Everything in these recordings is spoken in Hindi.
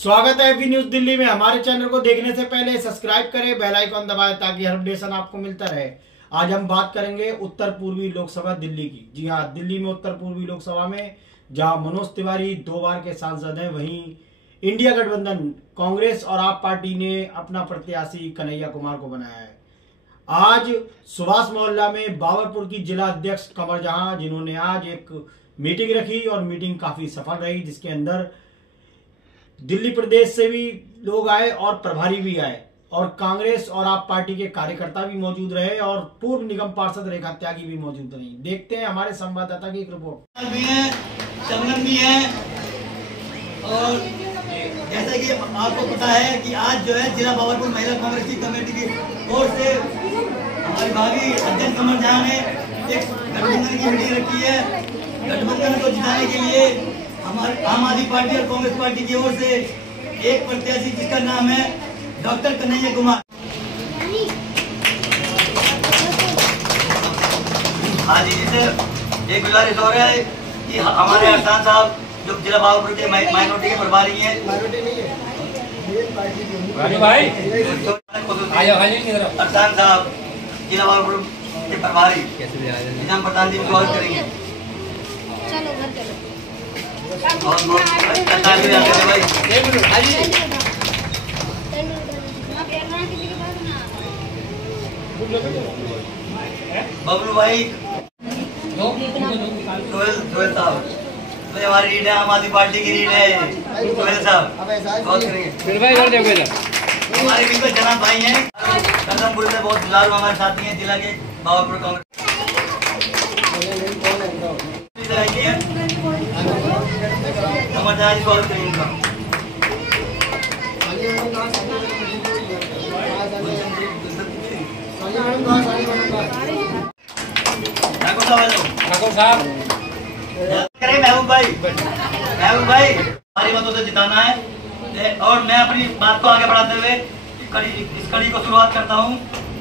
स्वागत है एबी न्यूज दिल्ली में। हमारे चैनल को देखने से पहले सब्सक्राइब करें, बेल आइकन दबाएं ताकि हर अपडेशन आपको मिलता रहे। आज हम बात करेंगे उत्तर पूर्वी लोकसभा दिल्ली की। जी हां, दिल्ली में उत्तर पूर्वी लोकसभा में जहां मनोज तिवारी 2 बार के सांसद हैं, वहीं इंडिया गठबंधन कांग्रेस और आप पार्टी ने अपना प्रत्याशी कन्हैया कुमार को बनाया है। आज सुभाष मोहल्ला में बाबरपुर की जिला अध्यक्ष कमर जहां, जिन्होंने आज एक मीटिंग रखी और मीटिंग काफी सफल रही, जिसके अंदर दिल्ली प्रदेश से भी लोग आए और प्रभारी भी आए और कांग्रेस और आप पार्टी के कार्यकर्ता भी मौजूद रहे और पूर्व निगम पार्षद रेखा त्यागी भी मौजूद रही। देखते हैं हमारे संवाददाता की एक रिपोर्ट। भी है, शबनम भी है और जैसा कि आपको पता है कि आज जो है जिला बाबरपुर महिला कांग्रेस की कमेटी की ओर से हमारी भाभी अध्यक्ष कमर जहां ने एक गठबंधन की मीटिंग रखी है। गठबंधन को जिताने के लिए हमारे आम आदमी पार्टी और कांग्रेस पार्टी की ओर से एक प्रत्याशी जिसका नाम है डॉक्टर कन्हैया कुमार। हाँ जी, जिसे एक गुजारिश हो रहा है कि हमारे अरसान साहब जो जिला बाबरपुर के माइनॉरिटी के प्रभारी हैं, अरसान साहब जिला बाबरपुर के प्रभारी निजाम प्रधान जी को स्वागत करेंगे। बहुत बहुत बबलू भाई, सोहेल साहब, तो हमारी रीड है, आम आदमी पार्टी की रीड है सोहेल साहब, बहुत करेंगे। हमारे बिल्कुल जनाब भाई हैं कदमपुर से, बहुत बुजुर्ग हमारे साथी हैं जिला के बाबरपुर कांग्रेस। समझदारी स्वागत करेंगे इनका। ठाकुर साहब करें महबूब भाई, हमारी मतों से जिताना है और मैं अपनी बात को आगे बढ़ाते हुए इस कड़ी को शुरुआत करता हूँ।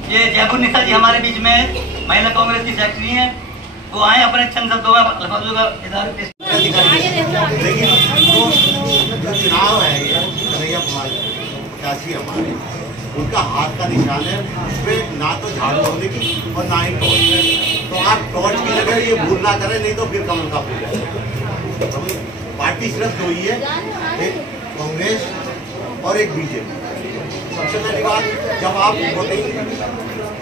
ये जयपुर निशा जी हमारे बीच में है, महिला कांग्रेस की सेक्रेटरी हैं, वो आए अपने चंद शब्दों में लफ्जों का इज़हार पेश। लेकिन जो चुनाव है ये कन्हैया कुमार प्रत्याशी हमारे, उनका हाथ का निशान है, उसमें ना तो झाड़ू होने की और ना ही टॉर्च। तो आप टॉर्च की जगह ये भूल ना करें, नहीं तो फिर कमल का फूल है। पार्टी सिर्फ 2 ही है, एक कांग्रेस और एक बीजेपी। सबसे पहली बात, जब आप वोटिंग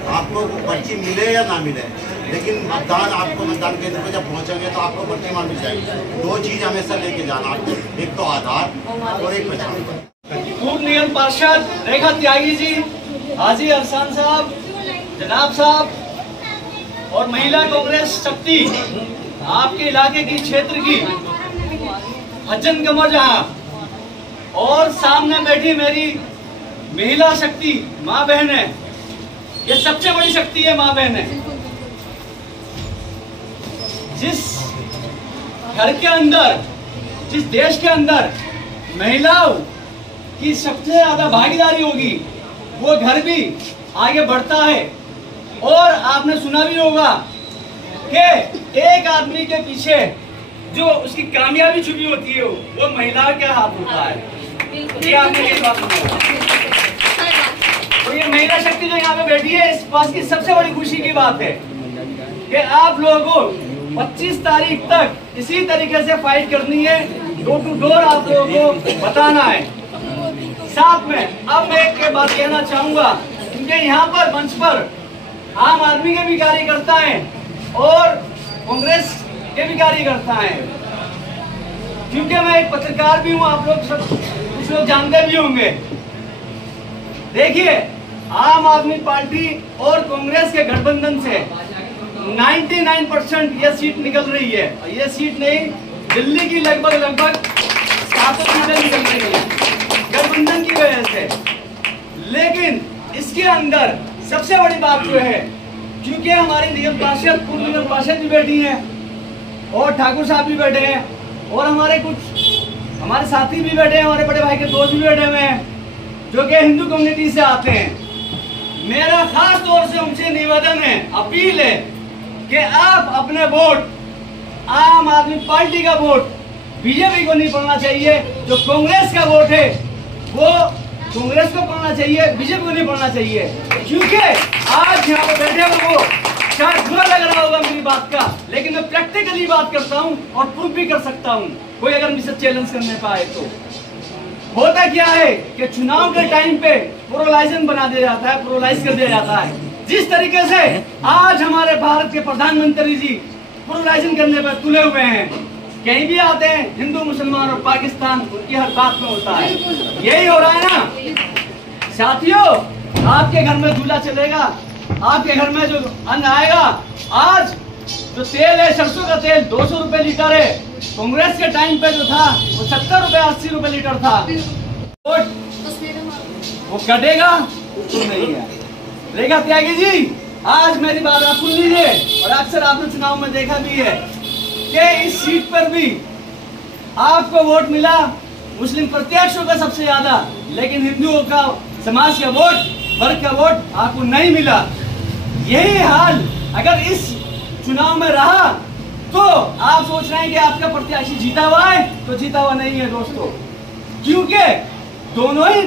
आपको पर्ची मिले या ना मिले, लेकिन मतदान आपको मतदान केंद्र पर जब पहुंचेंगे तो आपको पर्ची वहाँ मिल जाएगी। 2 चीज हमेशा लेके जाना आपको, एक तो आधार और एक पहचान पत्र। पूर्व निगम पार्षद रेखा त्यागी जी, हाजी अरसान साहब, जनाब साहब और महिला कांग्रेस शक्ति आपके इलाके की क्षेत्र की हजन कमर जहां और सामने बैठी मेरी महिला शक्ति माँ बहन है, ये सबसे बड़ी शक्ति है माँ बहन है। जिस घर के अंदर, जिस देश के अंदर महिलाओं की सबसे ज्यादा भागीदारी होगी, वो घर भी आगे बढ़ता है। और आपने सुना भी होगा कि एक आदमी के पीछे जो उसकी कामयाबी छुपी होती है वो महिला का हाथ होता है। ये आपने ये बात सुना होगा। तो ये महिला शक्ति जो यहाँ पे बैठी है, इस बात की सबसे बड़ी खुशी की बात है कि आप लोगों को 25 तारीख तक इसी तरीके से फाइट करनी है, डोर टू डोर आप लोगों को बताना है। साथ में अब मैं एक बात कहना चाहूंगा, क्योंकि यहाँ पर मंच पर आम आदमी के भी कार्यकर्ता हैं और कांग्रेस के भी कार्यकर्ता हैं, क्योंकि मैं एक पत्रकार भी हूँ, आप लोग सब कुछ लोग जानते भी होंगे। देखिए, आम आदमी पार्टी और कांग्रेस के गठबंधन से 99% ये सीट निकल रही है। ये सीट नहीं, दिल्ली की लगभग 7 सीटें निकल रही है गठबंधन की वजह से। लेकिन इसके अंदर सबसे बड़ी बात जो है, क्योंकि हमारे निगम पार्षद, पूर्व निगम पार्षद भी बैठी हैं और ठाकुर साहब भी बैठे हैं और हमारे कुछ हमारे साथी भी बैठे हैं, हमारे बड़े भाई के दोस्त भी बैठे हुए हैं जो कि हिंदू कम्युनिटी से आते हैं। मेरा खास तौर से उनसे निवेदन है, अपील है कि आप अपने वोट, आम आदमी पार्टी का वोट बीजेपी को नहीं पड़ना चाहिए। जो कांग्रेस का वोट है वो कांग्रेस को पढ़ना चाहिए, बीजेपी को नहीं पढ़ना चाहिए। क्योंकि आज यहाँ पर बैठे हुए वो शायद बुरा लग रहा होगा मेरी बात का, लेकिन मैं प्रैक्टिकली बात करता हूँ और प्रूफ भी कर सकता हूँ, कोई अगर मुझसे चैलेंज करने पाए तो। होता क्या है कि चुनाव के टाइम पे प्रोलाइजन बना दिया जाता है, प्रोलाइज कर दिया जाता है। जिस तरीके से आज हमारे भारत के प्रधानमंत्री जी प्रोलाइजन करने पर तुले हुए हैं, कहीं भी आते हैं हिंदू मुसलमान और पाकिस्तान उनकी हर बात में होता है। यही हो रहा है ना साथियों। आपके घर में दूल्हा चलेगा, आपके घर में जो अन्न आएगा, आज जो तेल है सरसों का तेल 200 रुपए लीटर है, कांग्रेस के टाइम पे जो था वो 70 रुपए 80 रुपए लीटर था। वो कटेगा तो नहीं है। रेखा त्यागी जी, आज मेरी बात आप सुन लीजिए, और अक्सर आपने चुनाव में देखा भी है कि इस सीट पर भी आपको वोट मिला मुस्लिम प्रत्याशियों का सबसे ज्यादा, लेकिन हिंदुओं का समाज का वोट, वर्ग का वोट आपको नहीं मिला। यही हाल अगर इस चुनाव में रहा तो आप सोच रहे हैं कि आपका प्रत्याशी जीता हुआ है, तो जीता हुआ नहीं है दोस्तों, क्योंकि दोनों ही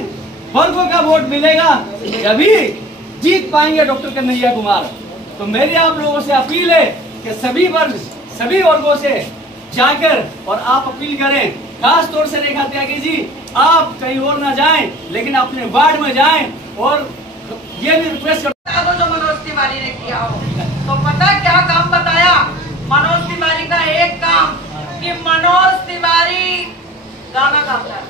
वर्गों का वोट मिलेगा जभी जीत पाएंगे डॉक्टर कन्हैया कुमार। तो मेरी आप लोगों से अपील है कि सभी वर्गों से जाकर और आप अपील करें, खास तौर से रेखा त्यागी जी, आप कहीं और ना जाएं, लेकिन अपने वार्ड में जाएं और ये भी रिक्वेस्ट करता जो मनोज तिवारी ने किया हो, तो पता क्या काम बताया मनोज तिवारी का? एक काम कि मनोज तिवारी गाना गाता है।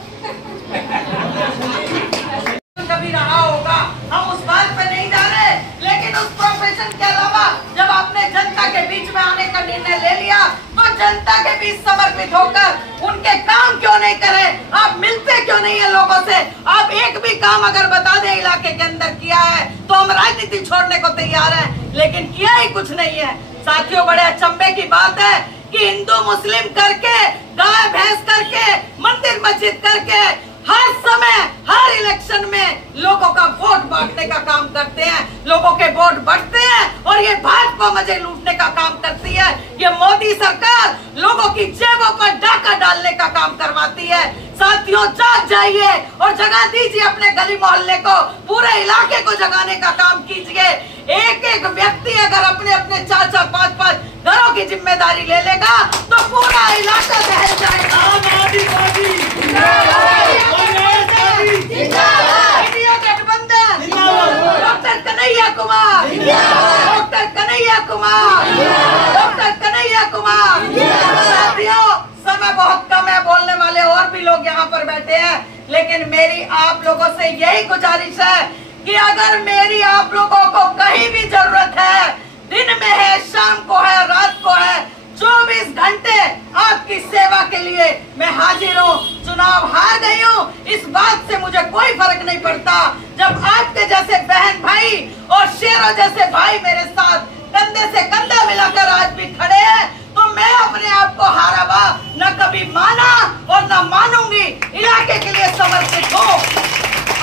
कभी रहा होगा, हम उस बात पे नहीं जा रहे, लेकिन उस प्रोफेशन के अलावा जब आपने जनता के बीच में आने का निर्णय ले लिया, तो जनता के बीच समर्पित होकर उनके काम क्यों नहीं करे? आप मिलते क्यों नहीं है लोगों से? आप एक भी काम अगर बता दें इलाके के अंदर किया है तो हम राजनीति छोड़ने को तैयार हैं, लेकिन किया ही कुछ नहीं है। साथियों, बड़े अचंभे की बात है कि हिंदू मुस्लिम करके, गाय भैंस करके, मंदिर मस्जिद करके हर समय हर इलेक्शन में लोगों का वोट बांटने का काम करते हैं, लोगों के वोट बढ़ते हैं और ये भाजपा मजे लूटने का काम करती है। ये मोदी सरकार लोगों की जेबों पर डाका डालने का काम करवाती है। साथियों, जाग जाइए और जगा दीजिए अपने गली मोहल्ले को, पूरे इलाके को जगाने का काम कीजिए। एक एक व्यक्ति अगर अपने अपने 4-4, 5-5 घरों की जिम्मेदारी ले लेगा तो पूरा इलाका बहल जाएगा। गठबंधन, doctor Kanhaiya Kumar, doctor Kanhaiya Kumar, doctor Kanhaiya Kumar. साथियों, समय बहुत कम है, बोलने वाले और भी लोग यहाँ पर बैठे हैं, लेकिन मेरी आप लोगों से यही गुजारिश है कि अगर मेरी आप लोगों को कहीं भी जरूरत है, दिन में है, शाम को है, रात को है, 24 घंटे आपकी सेवा के लिए मैं हाजिर हूँ। चुनाव हार गई हूँ, इस बात से मुझे कोई फर्क नहीं पड़ता। जब आपके जैसे बहन भाई और शेरों जैसे भाई मेरे साथ कंधे से कंधा मिलाकर आज भी खड़े हैं, तो मैं अपने आप को हारा हुआ न कभी माना और न मानूंगी। इलाके के लिए समर्पित हूँ।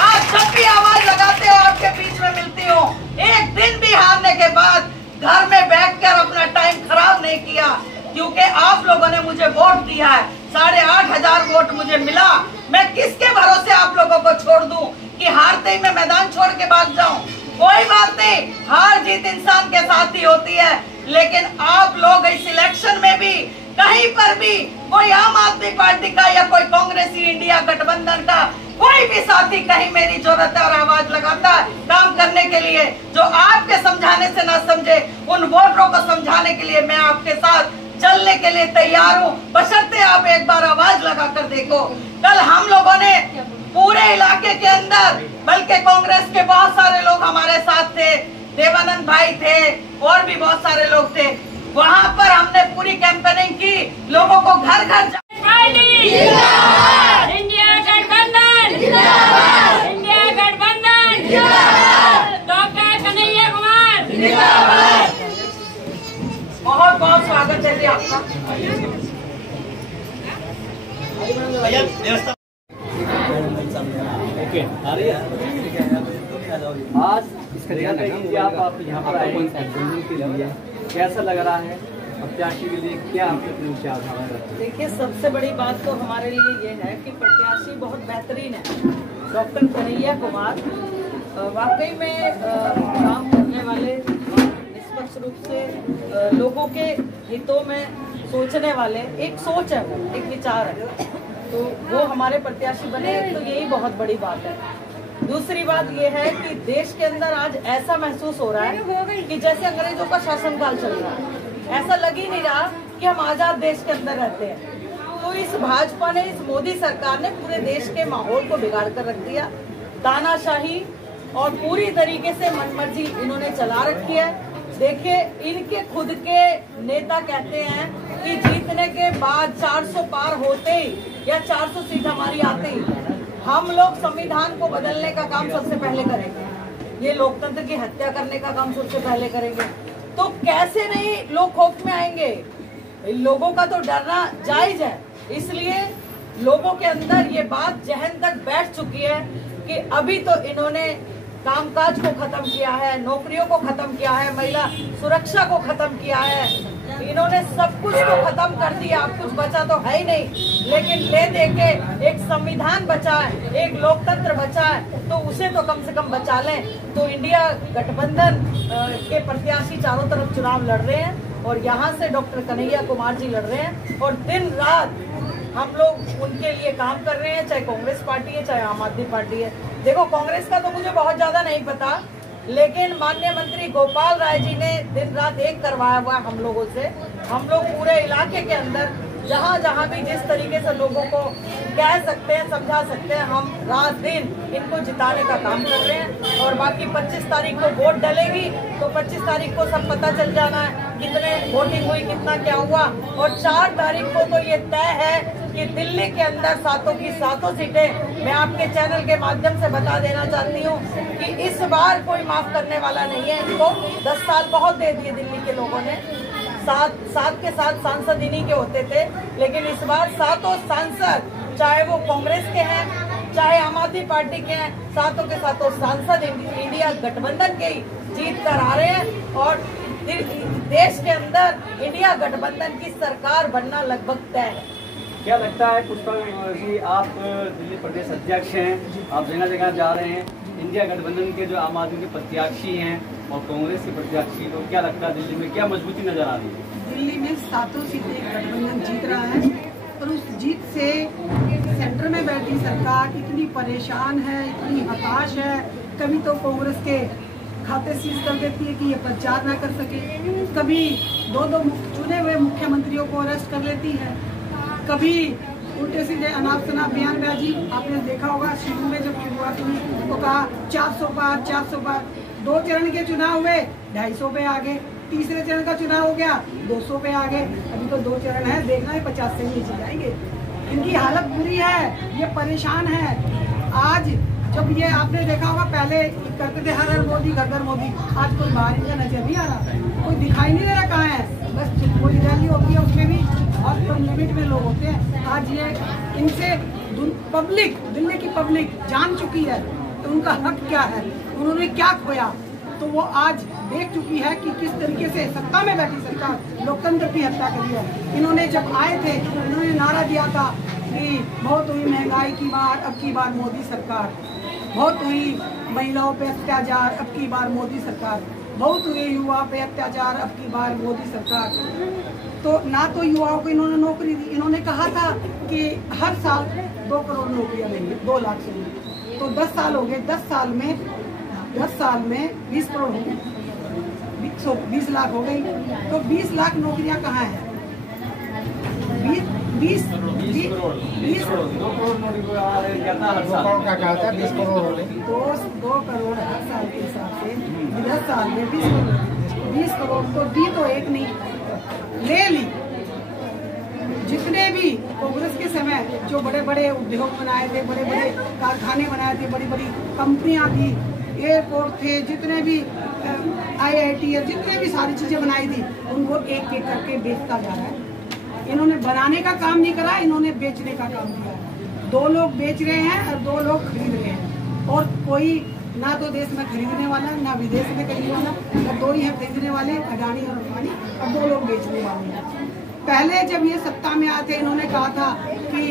आज जब भी आवाज लगाते हो, आपके बीच में मिलती हूँ, एक दिन भी हारने के बाद घर में बैठकर अपना टाइम खराब नहीं किया, क्योंकि आप लोगों ने मुझे वोट दिया है। 8,500 वोट मुझे मिला। मैं किसके भरोसे आप लोगों को छोड़ दूं कि हारते ही मैं मैदान छोड़ के भाग जाऊं? कोई बात नहीं, हार जीत इंसान के साथ ही होती है, लेकिन आप लोग इस इलेक्शन में भी कहीं पर भी कोई आम आदमी पार्टी का या कोई कांग्रेसी इंडिया गठबंधन का कोई भी साथी कहीं मेरी जरूरत है और आवाज लगाता है काम करने के लिए, जो आपके समझाने से ना समझे, उन वोटरों को समझाने के लिए मैं आपके साथ चलने के लिए तैयार हूँ, बशर्ते आप एक बार आवाज लगा कर देखो। कल हम लोगों ने पूरे इलाके के अंदर, बल्कि कांग्रेस के बहुत सारे लोग हमारे साथ थे, देवानंद भाई थे और भी बहुत सारे लोग थे, वहाँ पर हमने पूरी कैंपेनिंग की, लोगों को घर घर इंडिया गठबंधन, इंडिया गठबंधन, डॉक्टर कन्हैया कुमार, बहुत बहुत स्वागत है जी आपका। आज इसका ध्यान रखिए। आप यहाँ पर आए के लिए कैसा लग रहा है? प्रत्याशी के लिए क्या आपके विचार? देखिए, सबसे बड़ी बात तो हमारे लिए ये है कि प्रत्याशी बहुत बेहतरीन है, डॉक्टर कन्हैया कुमार वाकई में काम करने वाले, निष्पक्ष रूप से लोगों के हितों में सोचने वाले, एक सोच है, एक विचार है, तो वो हमारे प्रत्याशी बने तो यही बहुत बड़ी बात है। दूसरी बात ये है कि देश के अंदर आज ऐसा महसूस हो रहा है कि जैसे अंग्रेजों का शासनकाल चल रहा है। ऐसा लग ही नहीं रहा कि हम आजाद देश के अंदर रहते हैं। तो इस भाजपा ने, इस मोदी सरकार ने पूरे देश के माहौल को बिगाड़ कर रख दिया। तानाशाही और पूरी तरीके से मनमर्जी इन्होंने चला रखी है। देखिए, इनके खुद के नेता कहते हैं कि जीतने के बाद 400 पार होते ही या 400 सीट हमारी आते ही हम लोग संविधान को बदलने का काम सबसे पहले करेंगे, ये लोकतंत्र की हत्या करने का काम सबसे पहले करेंगे। तो कैसे नहीं लोग खौफ में आएंगे? लोगों का तो डरना जायज है। इसलिए लोगों के अंदर ये बात जहन तक बैठ चुकी है कि अभी तो इन्होंने कामकाज को खत्म किया है, नौकरियों को खत्म किया है, महिला सुरक्षा को खत्म किया है, इन्होंने सब कुछ को खत्म कर दिया। अब कुछ बचा तो है ही नहीं, लेकिन ले दे के एक संविधान बचा है, एक लोकतंत्र बचा है, तो उसे तो कम से कम बचा लें। तो इंडिया गठबंधन के प्रत्याशी चारों तरफ चुनाव लड़ रहे हैं और यहाँ से डॉक्टर कन्हैया कुमार जी लड़ रहे हैं और दिन रात हम लोग उनके लिए काम कर रहे हैं, चाहे कांग्रेस पार्टी है चाहे आम आदमी पार्टी है। देखो, कांग्रेस का तो मुझे बहुत ज्यादा नहीं पता, लेकिन माननीय मंत्री गोपाल राय जी ने दिन रात एक करवाया हुआ हम लोगों से। हम लोग पूरे इलाके के अंदर जहाँ जहाँ भी जिस तरीके से लोगों को कह सकते हैं, समझा सकते हैं, हम रात दिन इनको जिताने का काम कर रहे हैं। और बाकी 25 तारीख को वोट डलेगी तो 25 तारीख को सब पता चल जाना है कितने वोटिंग हुई, कितना क्या हुआ। और 4 तारीख को तो ये तय है कि दिल्ली के अंदर 7 की 7 सीटें, मैं आपके चैनल के माध्यम से बता देना चाहती हूँ कि इस बार कोई माफ करने वाला नहीं है इनको। 10 साल बहुत दे दिए दिल्ली के लोगों ने, 7 के 7 सांसद इन्हीं के होते थे, लेकिन इस बार 7 सांसद, चाहे वो कांग्रेस के हैं चाहे आम आदमी पार्टी के हैं, 7 के 7 सांसद इंडिया गठबंधन के ही जीत कर आ रहे हैं। और देश के अंदर इंडिया गठबंधन की सरकार बनना लगभग तय है। क्या लगता है पुष्पा जी, आप दिल्ली प्रदेश अध्यक्ष हैं, आप जगह जगह जा रहे हैं, इंडिया गठबंधन के जो आम आदमी के प्रत्याशी हैं और कांग्रेस के प्रत्याशी, तो क्या लगता है दिल्ली में क्या मजबूती नजर आ रही है? दिल्ली में 7 सीटें गठबंधन जीत रहा है और उस जीत से सेंटर में बैठी सरकार इतनी परेशान है, इतनी हताश है। कभी तो कांग्रेस के खाते सीज कर देती है कि ये प्रचार ना कर सके, कभी 2 चुने हुए मुख्यमंत्रियों को अरेस्ट कर लेती है, कभी उल्टे सीधे अनाप शनाप बयानबाजी। आपने देखा होगा शुरू में जब शुरुआत हुई तो कहा 400 पार 400 पार। 2 चरण के चुनाव हुए 250 पे आ गए, तीसरे चरण का चुनाव हो गया 200 पे आ गए, अभी तो 2 चरण है, देखना है 50 से नीचे जाएंगे। इनकी हालत बुरी है, ये परेशान है। आज जब ये आपने देखा होगा पहले करते थे हर मोदी घर घर मोदी, आज कोई बाहर इनका नजर नहीं आ रहा, कोई दिखाई नहीं दे रहा कहाँ है। बस कोई रैली होती है उसमें भी और कम लिमिट में लोग होते हैं। आज ये इनसे पब्लिक, दिल्ली की पब्लिक जान चुकी है तो उनका हक क्या है, उन्होंने क्या खोया, तो वो आज देख चुकी है कि किस तरीके से सत्ता में बैठी सरकार लोकतंत्र की हत्या करी है। इन्होंने जब आए थे इन्होंने नारा दिया था कि बहुत हुई महंगाई की मार, अब की बार मोदी सरकार, बहुत हुई महिलाओं पे अत्याचार, अब की बार मोदी सरकार, बहुत हुए युवा पे अत्याचार, अब की बार मोदी सरकार। तो ना तो युवाओं को इन्होंने नौकरी दी, इन्होंने कहा था कि हर साल 2 करोड़ नौकरियां देंगे, 2 लाख से, तो 10 साल हो गए, 10 साल में 20 करोड़ हो गए, 20 लाख हो गई, तो 20 लाख नौकरियां कहाँ है? 20 करोड़ नौकरी का क्या होता है? 20 करोड़ हो गए, 2 करोड़ हर साल के हिसाब से 10 साल में 20 करोड़ तो दी तो एक नहीं ले ली। जितने भी कांग्रेस के समय जो बड़े बड़े उद्योग बनाए थे, बड़े बड़े कारखाने बनाए थे, बड़ी बड़ी कंपनियां थी, एयरपोर्ट थे, जितने भी IIT है, जितने भी सारी चीजें बनाई थी, उनको एक एक करके बेचता जा रहा है। इन्होंने बनाने का काम नहीं करा, इन्होंने बेचने का काम किया। 2 लोग बेच रहे हैं और 2 लोग खरीद रहे हैं, और कोई ना तो देश में खरीदने वाला ना विदेश में खरीदने वाला, ना 2 ही है खरीदने वाले, अडानी और अंबानी, और 2 लोग बेचने वाले हैं। पहले जब ये सत्ता में आए थे इन्होंने कहा था कि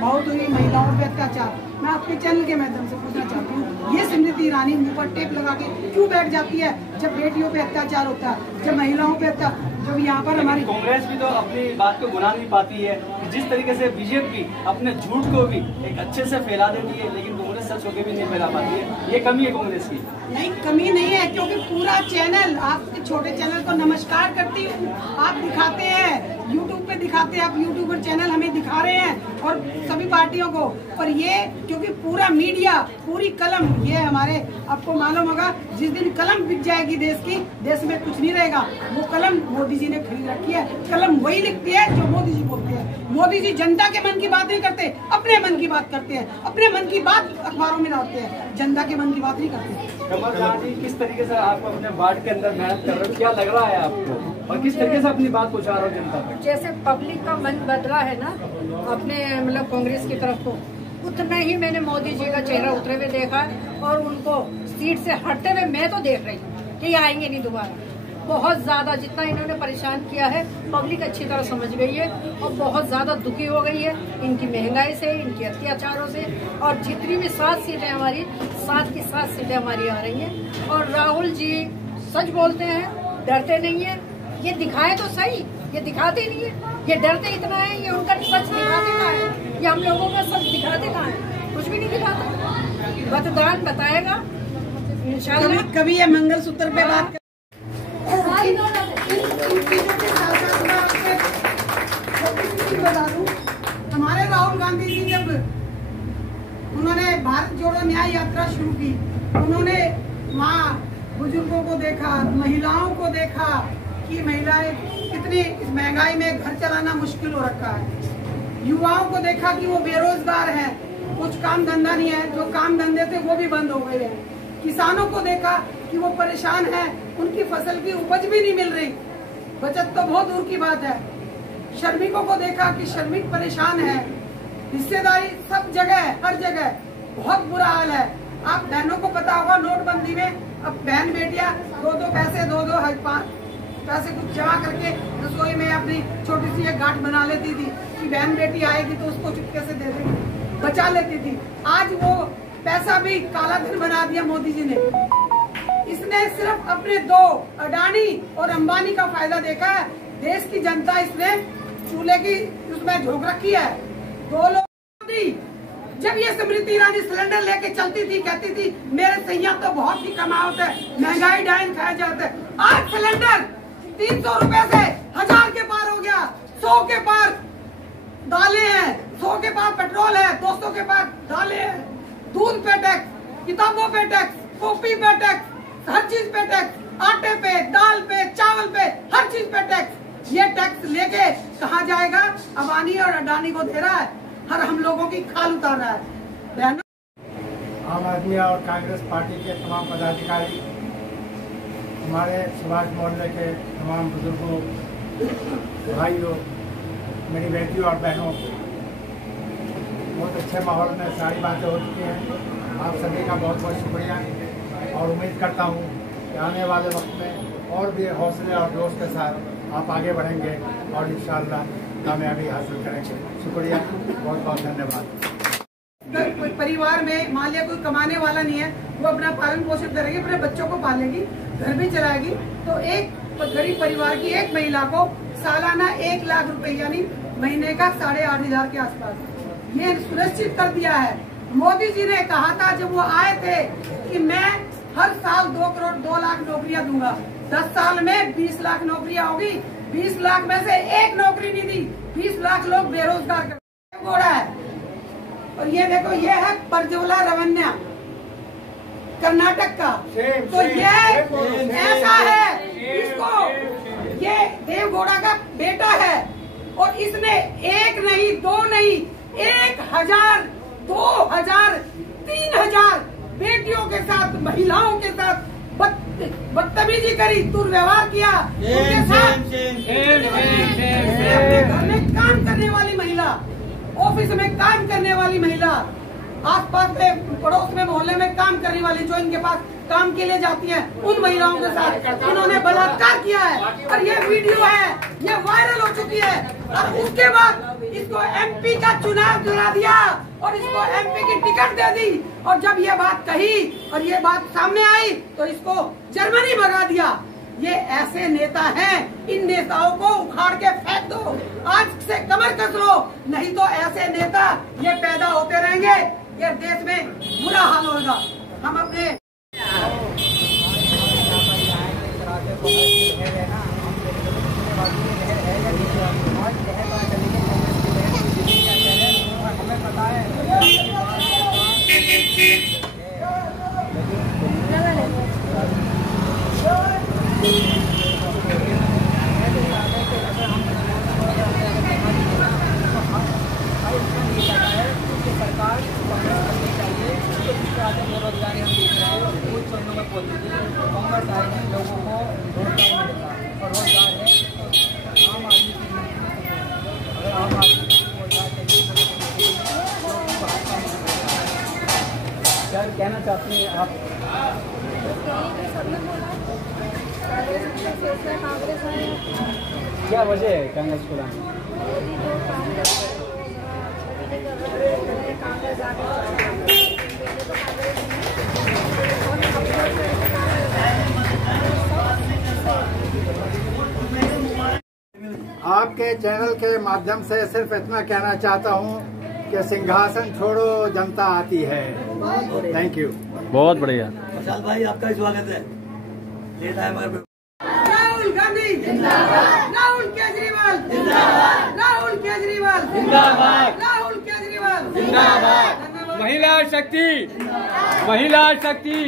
बहुत हुई महिलाओं पे अत्याचार। मैं आपके चैनल के माध्यम से पूछना चाहती हूँ, ये स्मृति ईरानी मुंह पर टेप लगा के क्यों बैठ जाती है जब बेटियों पे अत्याचार होता है, जब महिलाओं पे अत्याचार, जब यहाँ पर हमारी कांग्रेस भी तो अपनी बात को बुला नहीं पाती है कि जिस तरीके से बीजेपी अपने झूठ को भी एक अच्छे से फैला देती है, लेकिन कांग्रेस सच होकर भी नहीं फैला पाती है। ये कमी है कांग्रेस की। नहीं, कमी नहीं है, क्योंकि पूरा चैनल, आपके छोटे चैनल को नमस्कार करती हूँ, आप दिखाते हैं यूट्यूब पे दिखाते हैं, आप यूट्यूबर चैनल हमें दिखा रहे हैं और सभी पार्टियों को, पर ये क्योंकि पूरा मीडिया, पूरी कलम, ये हमारे, आपको मालूम होगा जिस दिन कलम बिक जाएगी देश की, देश में कुछ नहीं रहेगा। वो कलम मोदी जी ने खरीद रखी है, कलम वही लिखती है जो मोदी जी बोलते हैं। मोदी जी जनता के मन की बात नहीं करते, अपने मन की बात करते हैं, अपने मन की बात अखबारों में डालते हैं, जनता के मन की बात नहीं करते। कमल जी, किस तरीके से आपको अपने वार्ड के अंदर मेहनत कर रहे हो, क्या लग रहा है आपको, और किस तरीके से अपनी बात पहुँचा रहे हो जनता तक? जैसे पब्लिक का मन बदला है ना अपने मतलब कांग्रेस की तरफ को, उतना ही मैंने मोदी जी का चेहरा उतरे हुए देखा है और उनको सीट से हटते हुए मैं तो देख रही हूँ कि ये आएंगे नहीं दोबारा। बहुत ज्यादा जितना इन्होंने परेशान किया है पब्लिक अच्छी तरह समझ गई है और बहुत ज्यादा दुखी हो गई है इनकी महंगाई से, इनके अत्याचारों से। और जितनी भी 7 सीटें हमारी, 7 की 7 सीटें हमारी आ रही हैं। और राहुल जी सच बोलते हैं, डरते नहीं है। ये दिखाए तो सही, ये दिखाते ही नहीं है। ये डरते इतना है, ये उनका सच दिखाते कहाँ है, ये हम लोगों का सच दिखाते कहाँ है, कुछ भी नहीं दिखाता। मतदान बताएगा इंशाल्लाह। कभी ये मंगलसूत्र पे बात बता दूं, हमारे राहुल गांधी जी जब उन्होंने भारत जोड़ो न्याय यात्रा शुरू की, उन्होंने वहाँ बुजुर्गों को देखा, महिलाओं को देखा कि महिलाएं कितनी इस महंगाई में घर चलाना मुश्किल हो रखा है। युवाओं को देखा कि वो बेरोजगार हैं, कुछ काम धंधा नहीं है, जो काम धंधे थे वो भी बंद हो गए हैं। किसानों को देखा कि वो परेशान हैं, उनकी फसल की उपज भी नहीं मिल रही, बचत तो बहुत दूर की बात है। श्रमिकों को देखा कि श्रमिक परेशान है, हिस्सेदारी सब जगह, हर जगह बहुत बुरा हाल है। आप बहनों को पता होगा नोटबंदी में अब बहन बेटियां 2-2 पैसे, 2-2 पैसे कुछ जमा करके रसोई में अपनी छोटी सी एक गांठ बना लेती थी कि बहन बेटी आएगी तो उसको चुपके से दे देंगे, बचा लेती थी। आज वो पैसा भी काला धन बना दिया मोदी जी ने। इसने सिर्फ अपने 2 अडानी और अंबानी का फायदा देखा है। देश की जनता इसने चूल्हे की उसमें झोंक रखी है। 2 लोग जब ये स्मृति ईरानी सिलेंडर लेके चलती थी, कहती थी मेरे सैया तो बहुत ही कमावत है, महंगाई डाइन खाया जाता है। आज सिलेंडर 300 रुपए से 1000 के पार हो गया, 100 के पार दालें हैं, 100 के पार पेट्रोल है, 200 के पार दालें हैं, दूध पे टैक्स, किताबों पे टैक्स, कॉपी पे टैक्स, हर चीज पे टैक्स, आटे पे, दाल पे, चावल पे, हर चीज पे टैक्स। ये टैक्स लेके कहाँ जाएगा? अंबानी और अडानी को दे रहा है, हर हम लोगों की खाल उतार रहा है। आम आदमी और कांग्रेस पार्टी के तमाम पदाधिकारी, हमारे सुभाष मोहल्ले के तमाम बुजुर्गों, भाइयों, मेरी बेटियों और बहनों, बहुत अच्छे माहौल में सारी बातें हो चुकी हैं। आप सभी का बहुत बहुत शुक्रिया और उम्मीद करता हूँ कि आने वाले वक्त में और भी हौसले और जोश के साथ आप आगे बढ़ेंगे और इंशाअल्लाह कामयाबी हासिल करेंगे। शुक्रिया, बहुत बहुत धन्यवाद। परिवार में मान लिया कोई कमाने वाला नहीं है, वो अपना पालन पोषण करेगी, अपने बच्चों को पालेगी, घर भी चलाएगी, तो एक गरीब परिवार की एक महिला को सालाना 1 लाख रुपए यानी महीने का 8,500 के आसपास ये सुनिश्चित कर दिया है। मोदी जी ने कहा था जब वो आए थे कि मैं हर साल 2 करोड़ 2 लाख नौकरियां दूंगा, 10 साल में 20 लाख नौकरियां होगी। 20 लाख में से एक नौकरी नहीं दी, 20 लाख लोग बेरोजगार कर रहा है। और ये देखो, ये है परजोला रवन्या कर्नाटक का, तो ये ऐसा है, इसको ये देवगौड़ा का बेटा है और इसने 1 नहीं 2 नहीं 1000 2000 3000 बेटियों के साथ, महिलाओं के साथ बदतमीजी करी, दुर्व्यवहार किया उनके साथ। अपने घर में काम करने वाली महिला, ऑफिस में काम करने वाली महिला, आसपास में पड़ोस में मोहल्ले में काम करने वाली, जो इनके पास काम के लिए जाती हैं, उन महिलाओं के साथ इन्होंने बलात्कार किया है और ये वीडियो है, ये वायरल हो चुकी है। और उसके बाद इसको एमपी का चुनाव दिला दिया और इसको एमपी की टिकट दे दी। और जब ये बात कही और ये बात सामने आई तो इसको जर्मनी भगा दिया। ये ऐसे नेता हैं, इन नेताओं को उखाड़ के फेंक दो, आज से कमर कस लो, नहीं तो ऐसे नेता ये पैदा होते रहेंगे, ये देश में बुरा हाल होगा। हम अपने बेरोजगारी हम देख रहे हैं, कुछ चरणों में पॉजिटिव कांग्रेस आएगी, लोगों को रोजगार मिलेगा और रोजगार है आम आदमी के लिए। अगर आम आदमी को रोजगार चाहिए क्या कहना चाहते हैं आप? क्या वजह है कांग्रेस को लाने? आपके चैनल के माध्यम से सिर्फ इतना कहना चाहता हूँ कि सिंहासन छोड़ो जनता आती है। Thank you. बहुत बढ़िया। विशाल भाई आपका स्वागत है। राहुल गांधी जिंदाबाद, राहुल केजरीवाल जिंदाबाद, राहुल केजरीवाल जिंदाबाद, राहुल केजरीवाल जिंदाबाद। महिला शक्ति, महिला शक्ति।